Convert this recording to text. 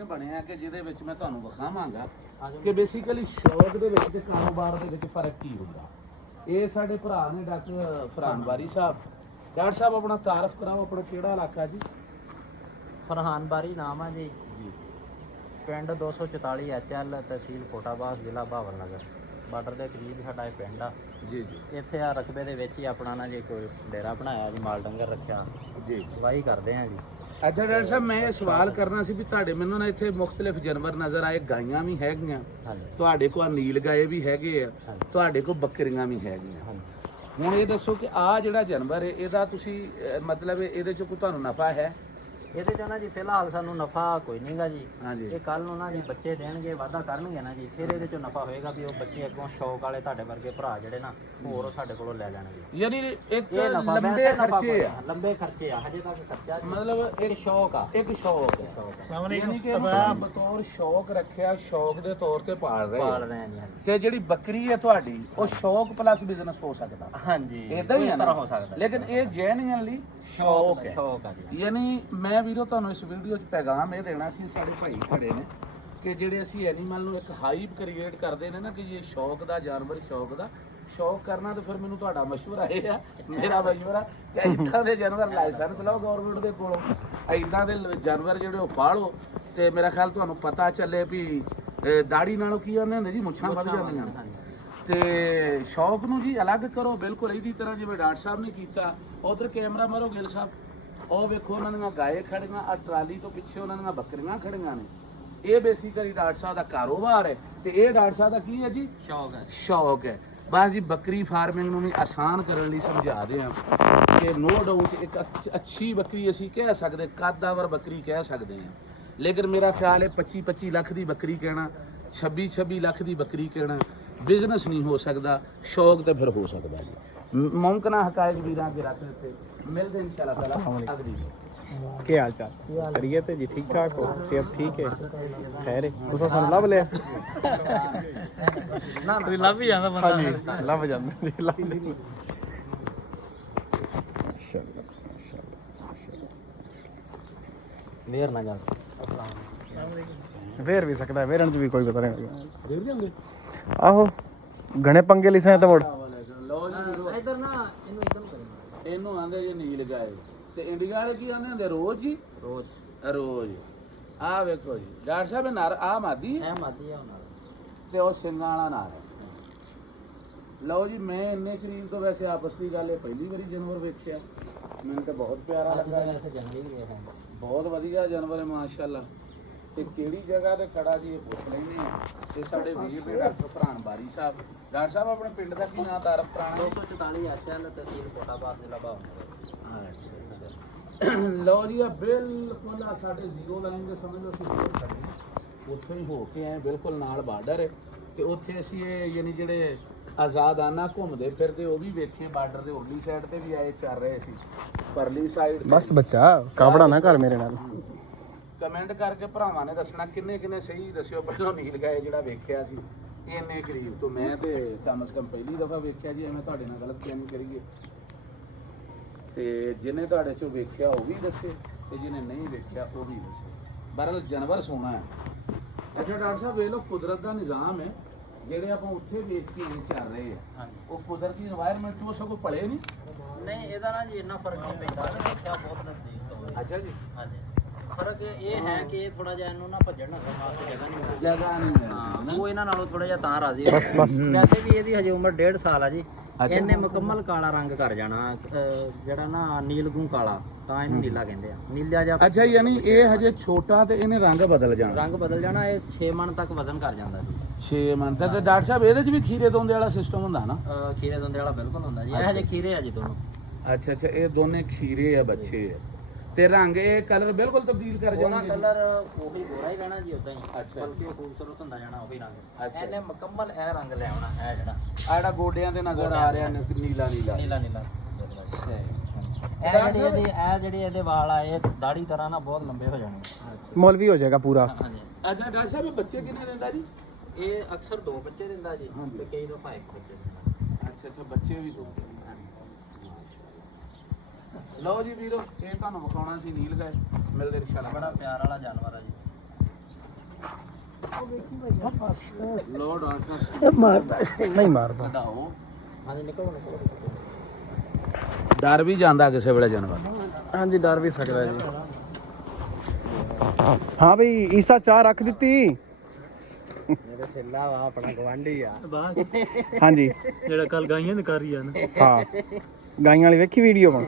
Scene ਬਣਿਆ ਕਿ ਜਿਹਦੇ ਵਿੱਚ ਮੈਂ ਤੁਹਾਨੂੰ ਵਿਖਾਵਾਂਗਾ ਕਿ ਬੇਸਿਕਲੀ ਸ਼ੌਕ ਦੇ ਵਿੱਚ ਤੇ ਕਾਰੋਬਾਰ ਦੇ ਵਿੱਚ ਫਰਕ ਕੀ ਹੁੰਦਾ। ਇਹ ਸਾਡੇ ਭਰਾ ਨੇ ਡਾਕਟਰ ਫਰਹਾਨ ਬਾਰੀ ਸਾਹਿਬ। ਡਾਕਟਰ ਸਾਹਿਬ ਆਪਣਾ ਤਾਰਫ ਕਰਾਓ, ਆਪਣਾ ਕਿਹੜਾ ਇਲਾਕਾ ਜੀ? ਫਰਹਾਨ ਬਾਰੀ ਨਾਮ ਆ ਜੀ। ਪਿੰਡ 244 HL, ਤਹਿਸੀਲ ਕੋਟਾਬਾਸ, ਜ਼ਿਲ੍ਹਾ ਭਾਵਰ ਨਗਰ, ਬਾਰਡਰ ਦੇ ਕਰੀਬ ਸਾਡਾ ਇਹ ਪਿੰਡ ਆ ਜੀ। ਇੱਥੇ ਆ ਰਕਬੇ ਦੇ ਵਿੱਚ ਹੀ ਆਪਣਾ ਨਾ ਜੀ ਕੋਈ ਡੇਰਾ ਬਣਾਇਆ ਜੀ, ਮਾਲ ਡੰਗਰ ਰੱਖਿਆ ਜੀ, ਵਾਹੀ ਕਰਦੇ ਆ ਜੀ। ਅੱਛਾ ਡਾਕਟਰ ਸਾਹਿਬ, ਮੈਂ ਇਹ ਸਵਾਲ ਕਰਨਾ ਸੀ ਵੀ ਤੁਹਾਡੇ ਮੈਨੂੰ ਨਾ ਇੱਥੇ ਮੁxtਲਿਫ ਜਾਨਵਰ ਨਜ਼ਰ ਆਏ, ਗਾਈਆਂ ਵੀ ਹੈਗੀਆਂ ਤੁਹਾਡੇ ਕੋਲ, ਨੀਲ ਗਾਏ ਵੀ ਹੈਗੇ ਆ ਤੁਹਾਡੇ ਕੋਲ, ਬੱਕਰੀਆਂ ਵੀ ਹੈਗੀਆਂ। ਹੁਣ ਇਹ ਦੱਸੋ ਕਿ ਆਹ ਜਿਹੜਾ ਜਾਨਵਰ ਹੈ ਇਹਦਾ ਤੁਸੀਂ ਮਤਲਬ ਇਹਦੇ 'ਚ ਕੋਈ ਤੁਹਾਨੂੰ ਨਫਾ ਹੈ? ਇਹਦੇ ਚ ਨਾ ਜੀ ਫਿਲਹਾਲ ਸਾਨੂੰ ਨਫਾ ਕੋਈ ਨਹੀਂਗਾ ਜੀ। ਹਾਂਜੀ। ਇਹ ਕੱਲ ਨੂੰ ਨਾ ਜੀ ਬੱਚੇ ਦੇਣਗੇ, ਵਾਧਾ ਕਰਨਗੇ ਨਾ ਜੀ, ਫਿਰ ਇਹਦੇ ਚੋਂ ਨਫਾ ਹੋਏਗਾ ਵੀ ਉਹ ਬੱਚੇ ਅੱਗੋਂ ਸ਼ੌਕ ਵਾਲੇ ਤੁਹਾਡੇ ਵਰਗੇ ਭਰਾ ਜਿਹੜੇ ਨਾ ਹੋਰ ਉਹ ਸਾਡੇ ਕੋਲੋਂ ਲੈ ਜਾਣਗੇ। ਯਾਨੀ ਇੱਕ ਇਹ ਨਫਾ ਲੰਬੇ ਖਰਚੇ ਆ, ਲੰਬੇ ਖਰਚੇ ਆ, ਹਜੇ ਤੱਕ ਖਰਚਾ ਜੀ। ਮਤਲਬ ਇੱਕ ਸ਼ੌਕ ਆ, ਇੱਕ ਸ਼ੌਕ ਹੈ, ਯਾਨੀ ਕਿ ਬਤੌਰ ਸ਼ੌਕ ਰੱਖਿਆ, ਸ਼ੌਕ ਦੇ ਤੌਰ ਤੇ ਪਾਲ ਰਹੇ ਆ ਜੀ। ਤੇ ਜਿਹੜੀ ਬੱਕਰੀ ਹੈ ਤੁਹਾਡੀ ਉਹ ਸ਼ੌਕ ਪਲੱਸ ਬਿਜ਼ਨਸ ਹੋ ਸਕਦਾ। ਹਾਂਜੀ, ਇਦਾਂ ਹੀ ਤਰ੍ਹਾਂ ਹੋ ਸਕਦਾ, ਲੇਕਿਨ ਇਹ ਜੈਨੂਇਨਲੀ ਸ਼ੌਕ ਹੈ। ਸ਼ੌਕ ਆ ਜੀ। ਯਾਨੀ ਮੈਂ ਵੀਰੋ ਤੁਹਾਨੂੰ ਇਸ ਵੀਡੀਓ 'ਚ ਪੈਗਾਮ ਇਹ ਦੇਣਾ ਸੀ, ਸਾਡੇ ਭਾਈ ਖੜੇ ਨੇ ਕਿ ਜਿਹੜੇ ਅਸੀਂ ਐਨੀਮਲ ਨੂੰ ਇੱਕ ਹਾਈਪ ਕ੍ਰੀਏਟ ਕਰਦੇ ਨੇ ਨਾ ਕਿ ਇਹ ਸ਼ੌਕ ਦਾ ਜਾਨਵਰ, ਸ਼ੌਕ ਦਾ ਸ਼ੌਕ ਕਰਨਾ, ਤੇ ਫਿਰ ਮੈਨੂੰ ਤੁਹਾਡਾ ਮਸ਼ਵਰਾ ਇਹ ਆ, ਮੇਰਾ ਮਸ਼ਵਰਾ ਕਿ ਇੱਦਾਂ ਦੇ ਜਾਨਵਰ ਲਾਇਸੈਂਸ ਲਓ ਗਵਰਨਮੈਂਟ ਦੇ ਕੋਲੋਂ, ਇੱਦਾਂ ਦੇ ਜਾਨਵਰ ਜਿਹੜੇ ਉਹ ਪਾਲੋ, ਤੇ ਮੇਰਾ ਖਿਆਲ ਤੁਹਾਨੂੰ ਪਤਾ ਚੱਲੇ ਵੀ ਦਾੜੀ ਨਾਲੋਂ ਕੀ ਆਉਂਦੇ ਹੁੰਦੇ ਜੀ, ਮੁੱਛਾਂ ਵੱਧ ਜਾਂਦੀਆਂ। ਤੇ ਸ਼ੌਕ ਨੂੰ ਜੀ ਅਲੱਗ ਕਰੋ ਬਿਲਕੁਲ ਇਹਦੀ ਤਰ੍ਹਾਂ ਜਿਵੇਂ ਡਾਕਟਰ ਸਾਹਿਬ ਨੇ ਕੀਤਾ। ਉਧਰ ਕੈਮਰਾ ਮਾਰੋ ਗਿੱਲ ਸਾਹਿਬ, ਉਹ ਵੇਖੋ ਉਹਨਾਂ ਦੀਆਂ ਗਾਏ ਖੜੀਆਂ, ਆ ਟਰਾਲੀ ਤੋਂ ਪਿੱਛੇ ਉਹਨਾਂ ਦੀਆਂ ਬੱਕਰੀਆਂ ਖੜੀਆਂ ਨੇ। ਇਹ ਬੇਸਿਕਲੀ ਡਾਕਟਰ ਸਾਹਿਬ ਦਾ ਕਾਰੋਬਾਰ ਹੈ, ਤੇ ਇਹ ਡਾਕਟਰ ਸਾਹਿਬ ਦਾ ਕੀ ਹੈ ਜੀ? ਸ਼ੌਕ ਹੈ। ਸ਼ੌਕ ਹੈ। ਬਸ ਜੀ ਬੱਕਰੀ ਫਾਰਮਿੰਗ ਨੂੰ ਵੀ ਆਸਾਨ ਕਰਨ ਲਈ ਸਮਝਾਦੇ ਹਾਂ ਕਿ ਨੋ ਡਾਊਟ ਇੱਕ ਅੱਛੀ ਬੱਕਰੀ ਅਸੀਂ ਕਹਿ ਸਕਦੇ, ਕੱਦਾਵਰ ਬੱਕਰੀ ਕਹਿ ਸਕਦੇ ਹਾਂ, ਲੇਕਿਨ ਮੇਰਾ ਖਿਆਲ ਹੈ 25-25 ਲੱਖ ਦੀ ਬੱਕਰੀ ਕਹਿਣਾ, 26-26 ਲੱਖ ਦੀ ਬੱਕਰੀ ਕਹਿਣਾ ਬਿਜ਼ਨਸ ਨਹੀਂ ਹੋ ਸਕਦਾ। ਸ਼ੌਕ ਤੇ ਫਿਰ ਹੋ ਸਕਦਾ ਜੀ। ਮੁਮਕਿਨ ਹਕਾਇਕ ਵੀਰਾਂ ਕੇ ਰੱਖ ਦਿੱਤੇ। ਮਿਲਦੇ ਇਨਸ਼ਾਅੱਲਾ ਤਾਲਾ ਅਗਲੀ। ਕੀ ਹਾਲ ਚਾਲ? ਕਰੀਏ ਤੇ ਜੀ ਠੀਕ ਠਾਕ ਹੋ? ਸਿਹਤ ਠੀਕ ਹੈ? ਖੈਰ ਹੈ? ਤੁਸੀਂ ਸਾਨੂੰ ਲੱਭ ਲਿਆ? ਨਾ ਤੁਸੀਂ ਲੱਭ ਹੀ ਜਾਂਦਾ ਬੰਦਾ। ਹਾਂਜੀ ਲੱਭ ਜਾਂਦਾ ਜੀ, ਲੱਭ ਲਈ। ਮਾਸ਼ਾਅੱਲਾ ਵੇਰ ਨਾ ਜਾ ਫੇਰ ਵੀ ਸਕਦਾ, ਵੇਰਨ ਚ ਵੀ ਕੋਈ ਪਤਾ ਨਹੀਂ। ਫੇਰ ਜਾਂਦੇ ਆਹੋ ਘਣੇ ਪੰਗੇ ਲਿਸਾਂ ਤਾਂ ਮੁੜ ਇਧਰ ਨਾ ਇਹਨੂੰ ਇਧਰ ਕਰੋ। ਇਹਨੂੰ ਆਂਦੇ ਜੀ ਨੀਲ ਗਾਏ, ਤੇ ਇੰਡੀਆ ਵਾਲੇ ਕੀ ਆਂਦੇ ਹੁੰਦੇ? ਰੋਜ਼ ਜੀ, ਰੋਜ਼। ਆਹ ਵੇਖੋ ਜੀ ਡਾਕਟਰ ਸਾਹਿਬ, ਨਰ ਆ ਮਾਦੀ ਇਹ ਮਾਦੀ ਆ ਉਹਨਾਂ ਤੇ ਉਹ ਸਿੰਘਾਂ ਵਾਲਾ ਨਰ ਹੈ। ਲਓ ਜੀ, ਮੈਂ ਇੰਨੇ ਕਰੀਬ ਤੋਂ ਵੈਸੇ ਆਪਸ ਦੀ ਗੱਲ ਇਹ ਪਹਿਲੀ ਵਾਰੀ ਜਾਨਵਰ ਵੇਖਿਆ, ਮੈਨੂੰ ਤਾਂ ਬਹੁਤ ਪਿਆਰਾ ਲੱਗਾ। ਜੰਗਲੀ ਵੀ ਹੈ, ਬਹੁਤ ਵਧੀਆ ਜਾਨਵਰ ਹੈ ਮਾਸ਼ਾਅੱਲਾ। ਤੇ ਕਿਹੜੀ ਜਗ੍ਹਾ ਤੇ ਖੜਾ ਜੀ ਇਹ ਪੁੱਛ ਲੈਂਦੇ ਆ। ਤੇ ਸਾਡੇ ਵੀਰ ਨੇ ਡਾਕਟਰ ਫਰਹਾਨ ਬਾਰੀ ਸਾਹਿਬ। ਡਾਕਟਰ ਸਾਹਿਬ ਆਪਣੇ ਪਿੰਡ ਦਾ ਕੀ ਨਾਮ? ਤਾਰਫ ਪੁਰਾਣਾ 244 HL, ਤਹਿਸੀਲ ਕੋਟਾਬਾਸ, ਜ਼ਿਲ੍ਹਾ ਭਾਵਨਗਰ। ਅੱਛਾ। ਲਓ ਜੀ, ਆ ਬਿਲਕੁਲ ਆ ਸਾਡੇ ਜ਼ੀਰੋ ਲਾਈਨ ਦੇ ਸਮਝ ਲਓ, ਅਸੀਂ ਖੜੇ ਉੱਥੇ ਹੀ ਹੋ ਕੇ ਆਏ, ਬਿਲਕੁਲ ਨਾਲ ਬਾਰਡਰ ਹੈ। ਤੇ ਉੱਥੇ ਅਸੀਂ ਇਹ ਯਾਨੀ ਜਿਹੜੇ ਆਜ਼ਾਦਾਨਾ ਘੁੰਮਦੇ ਫਿਰਦੇ ਉਹ ਵੀ ਵੇਖੇ, ਬਾਰਡਰ ਦੇ ਉਰਲੀ ਸਾਈਡ ਤੇ ਵੀ ਆਏ ਚੱਲ ਰਹੇ ਸੀ, ਪਰਲੀ ਸਾਈਡ। ਬਸ ਬੱਚਾ ਕਾਵੜਾ ਨਾ ਕਰ ਮੇਰੇ ਨਾਲ। ਕਮੈਂਟ ਕਰਕੇ ਭਰਾਵਾਂ ਨੇ ਦੱਸਣਾ ਕਿੰਨੇ ਕਿੰਨੇ ਸਹੀ ਦੱਸਿਓ। ਪਹਿਲਾਂ ਨੀਲ ਗਾਏ ਜਿਹੜਾ ਵੇਖਿਆ ਸੀ ਇੰਨੇ ਕਰੀਬ ਤੋਂ, ਮੈਂ ਤੇ ਕਮ ਸੇ ਕਮ ਪਹਿਲੀ ਦਫਾ ਵੇਖਿਆ ਜੀ। ਐਵੇਂ ਤੁਹਾਡੇ ਨਾਲ ਗਲਤ ਕਿਉਂ ਕਰੀਏ? ਤੇ ਜਿਹਨੇ ਤੁਹਾਡੇ ਚੋਂ ਵੇਖਿਆ ਉਹ ਵੀ ਦੱਸੇ, ਤੇ ਜਿਹਨੇ ਨਹੀਂ ਵੇਖਿਆ ਉਹ ਵੀ ਦੱਸੇ। ਬਹਰਹਾਲ ਜਾਨਵਰ ਸੋਹਣਾ ਹੈ। ਅੱਛਾ ਡਾਕਟਰ ਸਾਹਿਬ, ਵੇਖ ਲਓ ਕੁਦਰਤ ਦਾ ਨਿਜ਼ਾਮ ਹੈ, ਜਿਹੜੇ ਆਪਾਂ ਉੱਥੇ ਵੇਖ ਕੇ ਐਂ ਚੱਲ ਰਹੇ ਆ, ਉਹ ਕੁਦਰਤੀ এনवायरमेंट ਤੋਂ ਸਗੋਂ ਪਲੇ ਨਹੀਂ। ਨਹੀਂ ਇਹਦਾ ਨਾ ਜੀ ਇੰਨਾ ਫਰਕ ਨਹੀਂ ਪੈਂਦਾ, ਦੇਖਿਆ ਬਹੁਤ ਨਜ਼ਦੀਕ ਤੋਂ। ਅੱਛਾ ਜੀ। ਹਾਂਜੀ, ਫਰਕ ਇਹ ਹੈ ਕਿ ਇਹ ਥੋੜਾ ਜਿਹਾ ਇਹਨੂੰ ਨਾ ਭੱਜਣ ਨਸਣ ਵਾਸਤੇ ਜਗ੍ਹਾ ਨਹੀਂ ਮਿਲਦੀ। ਜਗ੍ਹਾ ਨਹੀਂ ਹਾਂ, ਉਹ ਇਹਨਾਂ ਨਾਲੋਂ ਥੋੜਾ ਜਿਹਾ ਤਾਂ ਰਾਜ਼ੀ ਹੈ। ਬਸ ਵੈਸੇ ਵੀ ਇਹਦੀ ਹਜੇ ਉਮਰ 1.5 ਸਾਲ ਆ ਜੀ। ਇਹਨੇ ਮੁਕੰਮਲ ਕਾਲਾ ਰੰਗ ਕਰ ਜਾਣਾ, ਜਿਹੜਾ ਨਾ ਨੀਲਗੂ ਕਾਲਾ, ਤਾਂ ਇਹਨੂੰ ਨੀਲਾ ਕਹਿੰਦੇ ਆ, ਨੀਲਾ ਜਿਹਾ। ਅੱਛਾ, ਯਾਨੀ ਇਹ ਹਜੇ ਛੋਟਾ ਤੇ ਇਹਨੇ ਰੰਗ ਬਦਲ ਜਾਣਾ। ਰੰਗ ਬਦਲ ਜਾਣਾ। ਇਹ 6 ਮਣ ਤੱਕ ਵਜ਼ਨ ਕਰ ਜਾਂਦਾ ਜੀ। 6 ਮਣ ਤੱਕ। ਤੇ ਡਾਕਟਰ ਸਾਹਿਬ ਇਹਦੇ 'ਚ ਵੀ ਖੀਰੇ ਦੋਂਦੇ ਵਾਲਾ ਸਿਸਟਮ ਹੁੰਦਾ ਨਾ? ਖੀਰੇ ਦੰਦੇ ਵਾਲਾ ਬਿਲਕੁਲ ਹੁੰਦਾ ਜੀ। ਇਹ ਹਜੇ ਖੀਰੇ ਆ ਜੀ ਦੋਨੋਂ। ਅੱਛਾ ਅੱਛਾ, ਇਹ ਦੋਨੇ ਖੀਰੇ ਆ, ਬੱਚੇ ਆ। ਤੇ ਰੰਗ ਇਹ ਕਲਰ ਬਿਲਕੁਲ ਤਬਦੀਲ ਕਰ ਉਹਨਾਂ ਜਾਣਾ? ਕਲਰ ਉਹੀ ਗੋਰਾ ਹੀ ਰਹਿਣਾ ਜੀ, ਉਦਾਂ ਹੀ। ਅੱਛਾ। ਬਲਕਿ ਉਹ ਖੂਬਸੂਰਤ ਹੁੰਦਾ ਜਾਣਾ ਉਹੀ ਰੰਗ। ਅੱਛਾ। ਇਹਨੇ ਮੁਕੰਮਲ ਇਹ ਰੰਗ ਲੈ ਆਉਣਾ ਹੈ ਜਿਹੜਾ ਆ ਜਿਹੜਾ ਗੋਡਿਆਂ ਤੇ ਨਜ਼ਰ ਆ ਰਿਹਾ ਨੀਲਾ ਨੀਲਾ। ਨੀਲਾ ਨੀਲਾ। ਅੱਛਾ। ਇਹ ਜਿਹੜੀ ਇਹਦੇ ਵਾਲ ਆ, ਇਹ ਦਾੜੀ ਤਰ੍ਹਾਂ ਨਾ ਬਹੁਤ ਲੰਬੇ ਹੋ ਜਾਣੇ। ਮੁੱਲ ਵੀ ਹੋ ਜਾਏਗਾ ਪੂਰਾ। ਹਾਂਜੀ। ਅੱਛਾ ਡਾਕਟਰ ਸਾਹਿਬ, ਇਹ ਬੱਚੇ ਕਿੰਨੇ ਦਿੰਦਾ ਜੀ? ਇਹ ਅਕਸਰ 2 ਬੱਚੇ ਦਿੰਦਾ ਜੀ, ਤੇ ਕਈ ਦਫਾ 1 ਬੱਚੇ ਦਿੰਦਾ। ਅੱਛਾ ਅੱਛਾ, ਬੱਚੇ ਵੀ ਦੋ। ਲਓ ਜੀ ਵੀਰੋ, ਇਹ ਤੁਹਾਨੂੰ ਵਿਖਾਉਣਾ ਸੀ ਨੀਲ ਗਾਏ। ਮਿਲਦੇ ਇਨਸ਼ਾਅੱਲਾ। ਬੜਾ ਪਿਆਰ ਵਾਲਾ ਜਾਨਵਰ ਆ ਜੀ। ਲੋ ਡਾਕਟਰ ਮਾਰਦਾ ਨਹੀਂ ਮਾਰਦਾ ਕਢਾਓ। ਹਾਂਜੀ ਨਿਕਲੋ ਨਿਕਲੋ। ਡਰ ਵੀ ਜਾਂਦਾ ਕਿਸੇ ਵੇਲੇ ਜਾਨਵਰ। ਹਾਂਜੀ ਡਰ ਵੀ ਸਕਦਾ ਜੀ। ਹਾਂ ਬਈ ਈਸਾ ਚਾਹ ਰੱਖ ਦਿੱਤੀ। ਮੇਰੇ ਸੇਲਾ ਵਾ ਆਪਣਾ ਗਵਾਂਢੀ ਆ ਹਾਂਜੀ ਜਿਹੜਾ ਕੱਲ ਗਾਈਆਂ ਦੇ ਕਰ ਹੀ ਆ ਨਾ ਹਾਂ ਗਾਈਆਂ ਵਾਲੀ ਵੇਖੀ ਵੀਡੀਓ ਹੁਣ।